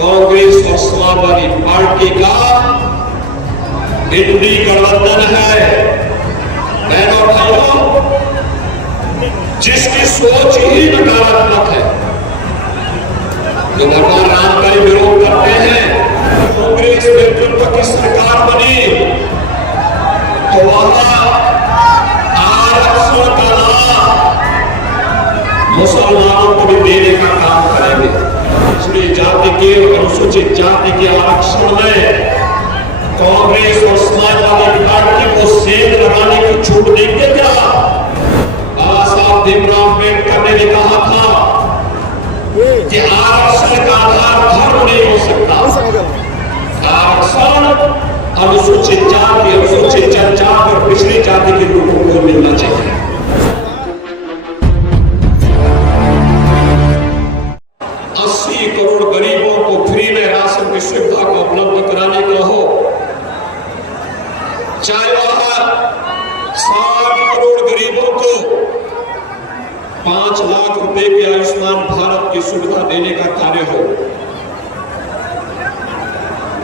कांग्रेस और समाजवादी पार्टी का इंडी गठबंधन है। बहनों भाइयों, जिसकी सोच ही नकारात्मक है, जो भगवान राम का ही विरोध करते हैं, कांग्रेस नेतृत्व की सरकार बनी तो वहां आरक्षण का लाभ मुसलमानों को भी देने का काम करेंगे। पिछड़ी जाति के अनुसूचित जाति के आरक्षण में कांग्रेस और समाजवादी पार्टी को सेंध लगाने की छूट देंगे क्या? बाबा साहब भीमराव अम्बेडकर ने कहा था कि आरक्षण का आधार धर्म नहीं हो सकता। आरक्षण अनुसूचित जाति, अनुसूचित जनजाति और पिछड़ी जाति के लोगों को मिलना चाहिए। 80 करोड़ गरीबों को फ्री में राशन की सुविधा को उपलब्ध कराने का हो, चाहे वहां 60 करोड़ गरीबों को 5 लाख रुपए के आयुष्मान भारत की सुविधा देने का कार्य हो,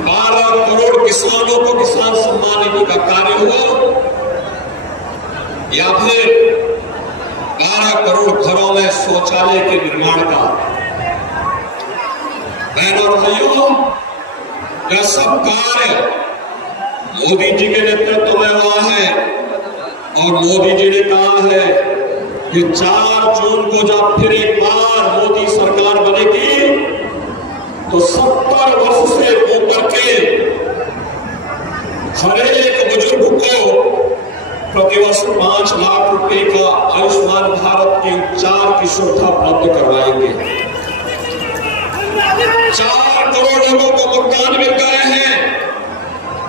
12 करोड़ किसानों को किसान सम्मान निधि का कार्य हो, या फिर 12 करोड़ घरों में शौचालय के निर्माण का। बहनों और भाइयों, यह सब कार्य मोदी जी के नेतृत्व में हुआ है और मोदी जी ने कहा है कि 4 जून को जब फिर एक बार मोदी सरकार बनेगी तो 70 वर्ष से ऊपर के हर एक बुजुर्ग को प्रतिवर्ष 5 लाख रुपए का आयुष्मान भारत के उपचार की सुविधा उपलब्ध करवाएंगे। 4 करोड़ लोगों को मकान मिल गए हैं,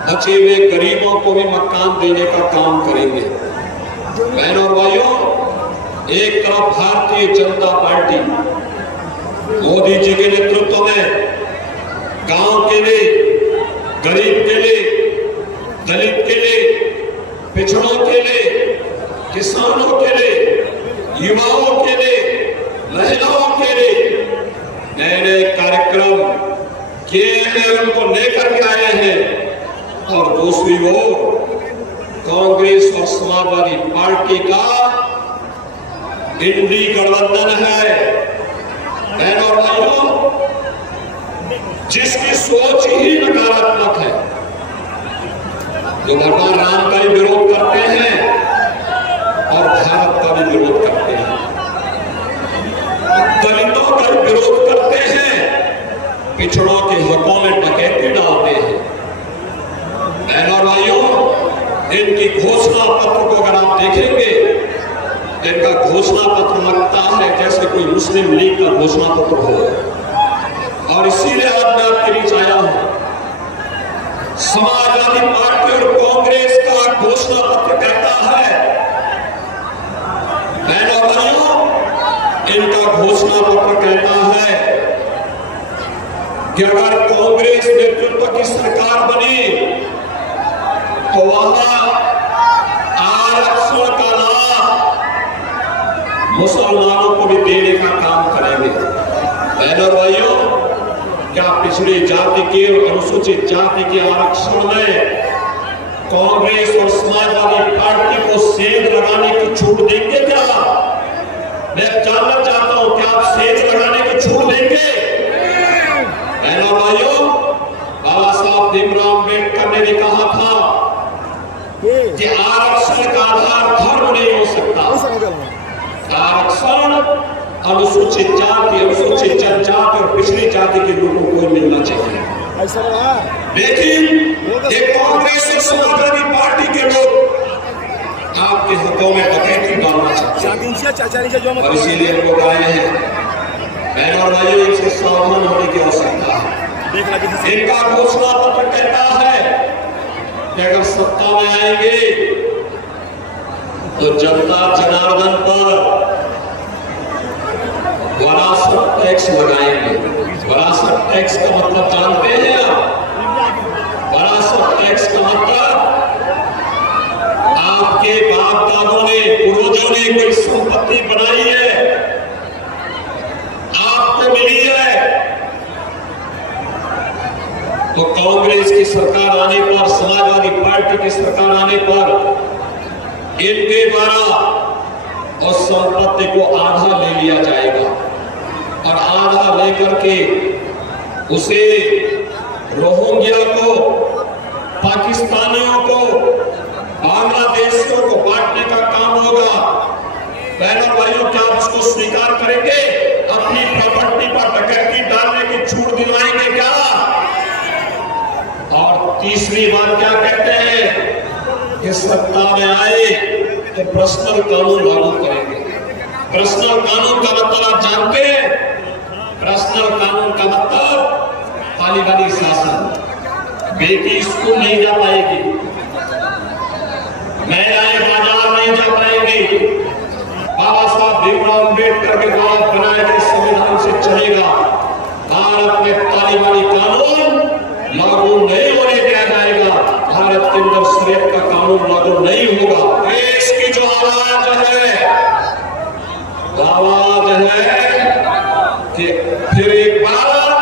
बचे हुए गरीबों को भी मकान देने का काम करेंगे। बहनों और भाइयों, एक तरफ भारतीय जनता पार्टी मोदी जी के नेतृत्व में गांव के लिए, गरीब के लिए, दलित के लिए, पिछड़ों के लिए, किसानों के लिए, युवाओं के लिए, महिलाओं के लिए नए नए कार्यक्रम किए हैं, उनको लेकर के आए हैं। और दूसरी ओर कांग्रेस और समाजवादी पार्टी का इंडी गठबंधन है। बहनों और भाइयों, जिसकी सोच ही नकारात्मक है, जो भगवान राम का ही विरोध करते हैं और भारत का भी विरोध करते हैं, दलितों का भी विरोध करते हैं, पिछड़ों के हकों में डकैती डालते हैं। बहनों और भाइयों, इनकी घोषणा पत्र को अगर आप देखेंगे, इनका घोषणा पत्र लगता है जैसे कोई मुस्लिम लीग का घोषणा पत्र हो। और इसीलिए आज मैं आपके बीच आया हूं। समाजवादी पार्टी और कांग्रेस का घोषणा पत्र कहता है, बहनों और भाइयों, इनका घोषणा पत्र कहता है कि अगर कांग्रेस नेतृत्व की सरकार बनी तो वहां आरक्षण का लाभ मुसलमानों को भी देने का काम करेंगे। बहनों और भाइयों, क्या पिछड़ी जाति के और अनुसूचित जाति के आरक्षण में कांग्रेस और समाजवादी पार्टी को सेंध लगाने की छूट देंगे क्या? मैं जानना चाहता हूं कि आप सेंध लगाने की छूट देंगे? बहनों और भाइयों, बाबा साहब भीमराव अम्बेडकर ने कहा था कि आरक्षण का आधार धर्म नहीं हो सकता। आरक्षण अनुसूचित जाति, अनुसूचित जनजाति और पिछड़ी जाति के लोगों को मिलना चाहिए। लेकिन ये कांग्रेस और समाजवादी पार्टी के लोग आपके हकों में डकैती डालना चाहते हैं और इसीलिए लोग आए हैं। बहनों और भाइयों, इनसे सावधान होने की आवश्यकता है। इनका घोषणा पत्र कहता है कि अगर सत्ता में आएंगे तो जनता जनार्दन पर वरासत टैक्स लगाएंगे। वरासत टैक्स का मतलब जानते हैं आप? वरासत टैक्स का मतलब आपके बाप दादों ने, पूर्वजों ने कोई संपत्ति बनाई है, आपको मिली है, तो कांग्रेस की सरकार आने पर, समाजवादी पार्टी की सरकार आने पर इनके द्वारा उस संपत्ति को आधा ले लिया जाएगा और आधा लेकर के उसे रोहिंग्या को, पाकिस्तानियों को, बांग्लादेशियों को बांटने का काम होगा। बहनों भाइयों, क्या आप इसको स्वीकार करेंगे? अपनी प्रॉपर्टी पर डकैती डालने की छूट दिलवाएंगे क्या? और तीसरी बात क्या कहते हैं कि सत्ता में आए तो पर्सनल कानून लागू करेंगे। पर्सनल कानून का मतलब आप जानते हैं? पर्सनल कानून का मतलब तालिबानी शासन। बेटी स्कूल नहीं जा पाएगी, महिलाएं बाजार नहीं जा पाएंगी, बाबा साहब भीमराव अम्बेडकर के द्वारा बनाए गए संविधान से चलेगा। भारत में तालिबानी कानून लागू नहीं होने दिया जाएगा। भारत के अंदर शरीयत का कानून लागू नहीं होगा। देश की जो आवाज है कि फिर एक बार